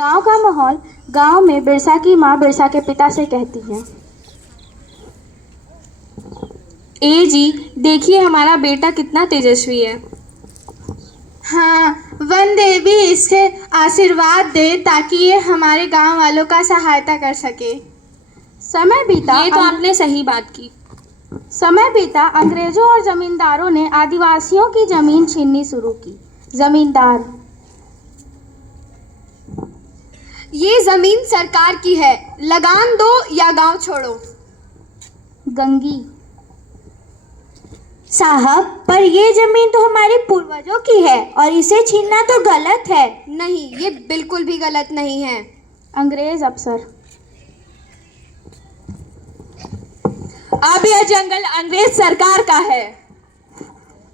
गांव का माहौल। गांव में बिरसा की माँ बिरसा के पिता से कहती है, ए जी देखिए हमारा बेटा कितना तेजस्वी है। हाँ, वन देवी इससे आशीर्वाद दे ताकि ये हमारे गांव वालों का सहायता कर सके। समय बीता। ये तो आपने सही बात की। समय बीता। अंग्रेजों और जमींदारों ने आदिवासियों की जमीन छीननी शुरू की। जमींदार, ये जमीन सरकार की है, लगान दो या गांव छोड़ो। गंगी, साहब, पर ये जमीन तो हमारे पूर्वजों की है और इसे छीनना तो गलत है। नहीं, ये बिल्कुल भी गलत नहीं है। अंग्रेज अफसर, अब यह जंगल अंग्रेज सरकार का है।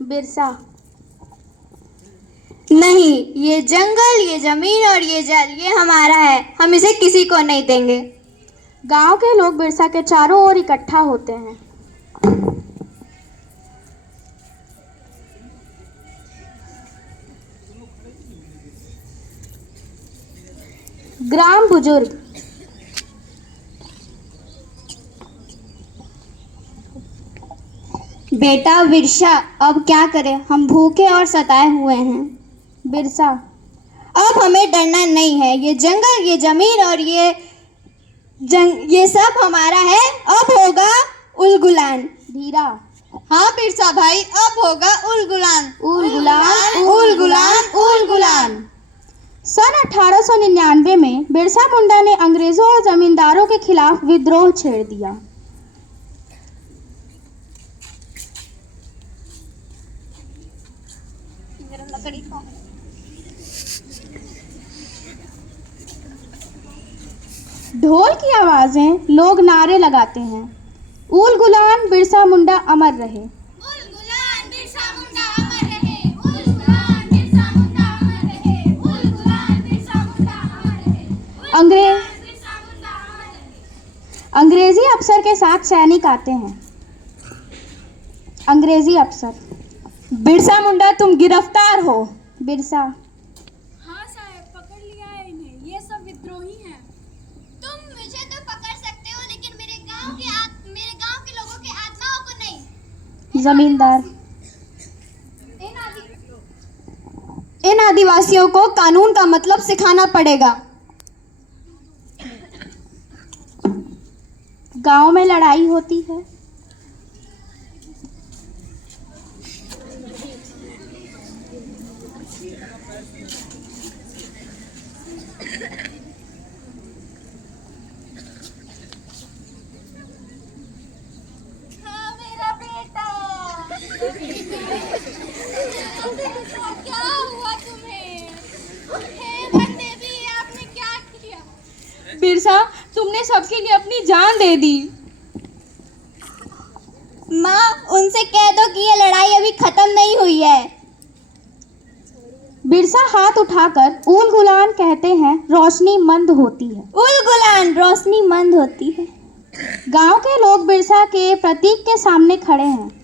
बिरसा, नहीं, ये जंगल, ये जमीन और ये जल, ये हमारा है। हम इसे किसी को नहीं देंगे। गांव के लोग बिरसा के चारों ओर इकट्ठा होते हैं। ग्राम बुजुर्ग, बेटा बिरसा, अब क्या करें, हम भूखे और सताए हुए हैं। बिरसा, अब हमें डरना नहीं है। ये जंगल, ये जमीन और ये सब हमारा है। अब होगा उलगुलान। धीरा, हाँ बिरसा भाई, अब होगा उलगुलान। उलगुलान, उलगुलान, उलगुलान। सन 1899 में बिरसा मुंडा ने अंग्रेजों और जमींदारों के खिलाफ विद्रोह छेड़ दिया। ढोल की आवाजें, लोग नारे लगाते हैं। उल गुलान बिरसा मुंडा अमर रहे। उल गुलान बिरसा मुंडा अमर रहे। उल गुलान बिरसा मुंडा अमर रहे। उल गुलान बिरसा मुंडा अमर रहे। अंग्रेजी अफसर के साथ सैनिक आते हैं। अंग्रेजी अफसर, बिरसा मुंडा तुम गिरफ्तार हो। बिरसा, हाँ साहब, पकड़ लिया है इन्हें, ये सब विद्रोही हैं। तुम मुझे तो पकड़ सकते हो, लेकिन मेरे गांव के लोगों की आत्माओं को नहीं। जमींदार, इन आदिवासियों को कानून का मतलब सिखाना पड़ेगा। गांव में लड़ाई होती है। मेरा बेटा, क्या हुआ तुम्हें? हे वन देवी, आपने क्या किया? बिरसा, तुमने सबके लिए अपनी जान दे दी। माँ, उनसे कह दो कि ये लड़ाई अभी खत्म नहीं हुई है। बिरसा हाथ उठाकर उल गुलान कहते हैं। रोशनी मंद होती है। उल गुलान, रोशनी मंद होती है। गांव के लोग बिरसा के प्रतीक के सामने खड़े हैं।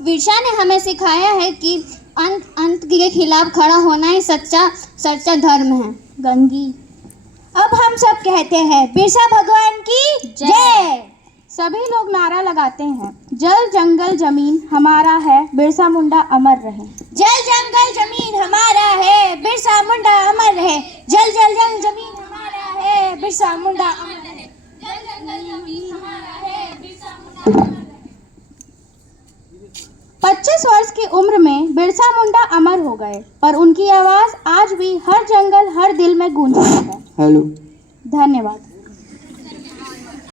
बिरसा ने हमें सिखाया है कि अंत के खिलाफ खड़ा होना ही सच्चा धर्म है। गंगी, अब हम सब कहते हैं, बिरसा भगवान की जय। सभी लोग नारा लगाते हैं। जल जंगल जमीन हमारा है, बिरसा मुंडा अमर रहे। जल जंगल जमीन हमारा है, बिरसा मुंडा अमर रहे। जल जल जंग जमीन हमारा है, बिरसा मुंडा अमर रहे। जल जंगल जमीन हमारा है, बिरसा मुंडा अमर रहे। 25 वर्ष की उम्र में बिरसा मुंडा अमर हो गए, पर उनकी आवाज आज भी हर जंगल हर दिल में गूंजती है। हेलो, धन्यवाद।